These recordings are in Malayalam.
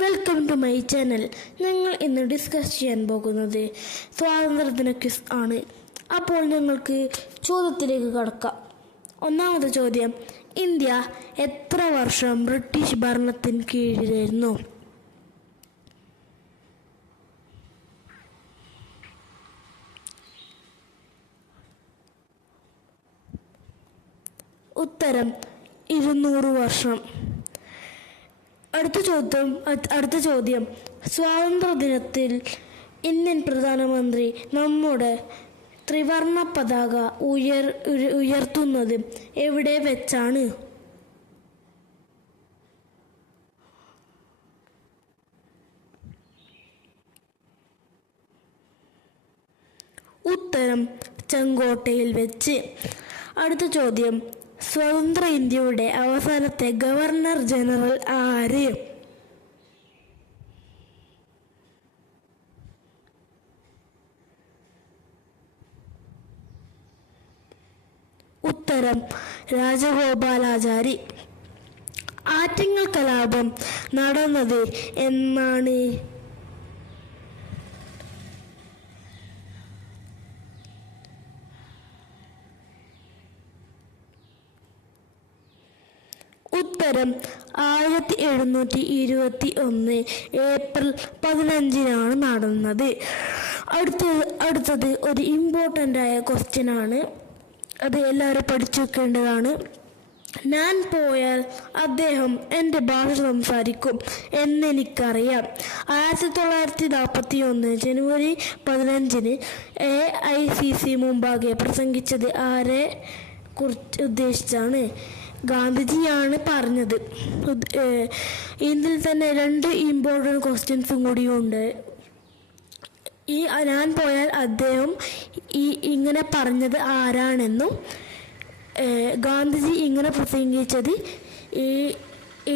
Welcome to my channel. ഞങ്ങൾ ഇന്ന് ഡിസ്കസ് ചെയ്യാൻ പോകുന്നത് സ്വാതന്ത്ര്യദിന ക്വിസ് ആണ്. അപ്പോൾ ഞങ്ങൾക്ക് ചോദ്യത്തിലേക്ക് കടക്കാം. ഒന്നാമത്തെ ചോദ്യം: ഇന്ത്യ എത്ര വർഷം ബ്രിട്ടീഷ് ഭരണത്തിന് കീഴിലായിരുന്നു? ഉത്തരം 200 വർഷം. അടുത്ത ചോദ്യം: സ്വാതന്ത്ര്യദിനത്തിൽ ഇന്ത്യൻ പ്രധാനമന്ത്രി നമ്മുടെ ത്രിവർണ പതാക ഉയർത്തുന്നത് എവിടെ വെച്ചാണ്? ഉത്തരം ചെങ്കോട്ടയിൽ വെച്ച്. അടുത്ത ചോദ്യം: സ്വതന്ത്ര ഇന്ത്യയുടെ അവസാനത്തെ ഗവർണർ ജനറൽ ആര്? ഉത്തരം രാജഗോപാലാചാരി. ആറ്റിങ്ങൽ കലാപം നടന്നത് എന്നാണ്? ഉത്തരം 1721 ഏപ്രിൽ 15-നാണ് നടന്നത്. അടുത്തത് ഒരു ഇമ്പോർട്ടൻ്റ് ആയ ക്വസ്റ്റ്യൻ ആണ്. അത് എല്ലാവരും പഠിച്ചു വെക്കേണ്ടതാണ്. ഞാൻ പോയാൽ അദ്ദേഹം എൻ്റെ ഭാഷ സംസാരിക്കും എന്നെനിക്കറിയാം. 1941 ജനുവരി 15-ന് AICC മുമ്പാകെ പ്രസംഗിച്ചത് ആരെ കുറിച്ച് ഉദ്ദേശിച്ചാണ്? ഗാന്ധിജിയാണ് പറഞ്ഞത്. ഇതിൽ തന്നെ 2 ഇമ്പോർട്ടൻ്റ് ക്വസ്റ്റ്യൻസും കൂടിയുണ്ട്. ഞാൻ പോയാൽ അദ്ദേഹം ഇങ്ങനെ പറഞ്ഞത് ആരാണെന്നും ഗാന്ധിജി ഇങ്ങനെ പ്രസംഗിച്ചത്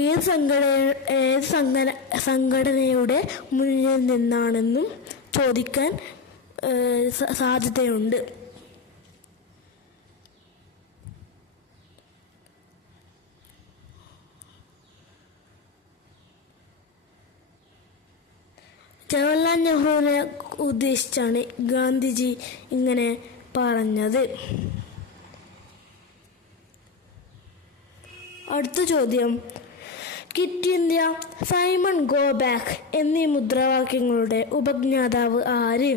ഏത് സംഘടനയുടെ മുന്നിൽ നിന്നാണെന്നും ചോദിക്കാൻ സാധ്യതയുണ്ട്. ജവഹർലാൽ നെഹ്റുവിനെ ഉദ്ദേശിച്ചാണ് ഗാന്ധിജി ഇങ്ങനെ പറഞ്ഞത്. അടുത്ത ചോദ്യം: quit India, Simon go back എന്നീ മുദ്രാവാക്യങ്ങളുടെ ഉപജ്ഞാതാവ് ആര്?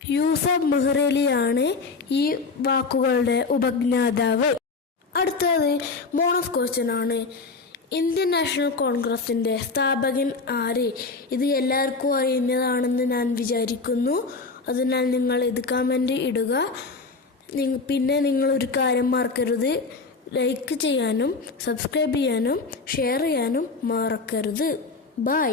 യൂസഫ് മെഹ്റലിയാണ് ഈ വാക്കുകളുടെ ഉപജ്ഞാതാവ്. അടുത്തത് ബോണസ് ക്വസ്റ്റ്യൻ ആണ്. ഇന്ത്യൻ നാഷണൽ കോൺഗ്രസിൻ്റെ സ്ഥാപകൻ ആര്? ഇത് എല്ലാവർക്കും അറിയുന്നതാണെന്ന് ഞാൻ വിചാരിക്കുന്നു. അതിനാൽ നിങ്ങൾ ഇത് കമൻ്റ് ഇടുക. പിന്നെ നിങ്ങളൊരു കാര്യം മറക്കരുത്: ലൈക്ക് ചെയ്യാനും സബ്സ്ക്രൈബ് ചെയ്യാനും ഷെയർ ചെയ്യാനും മറക്കരുത്. ബൈ.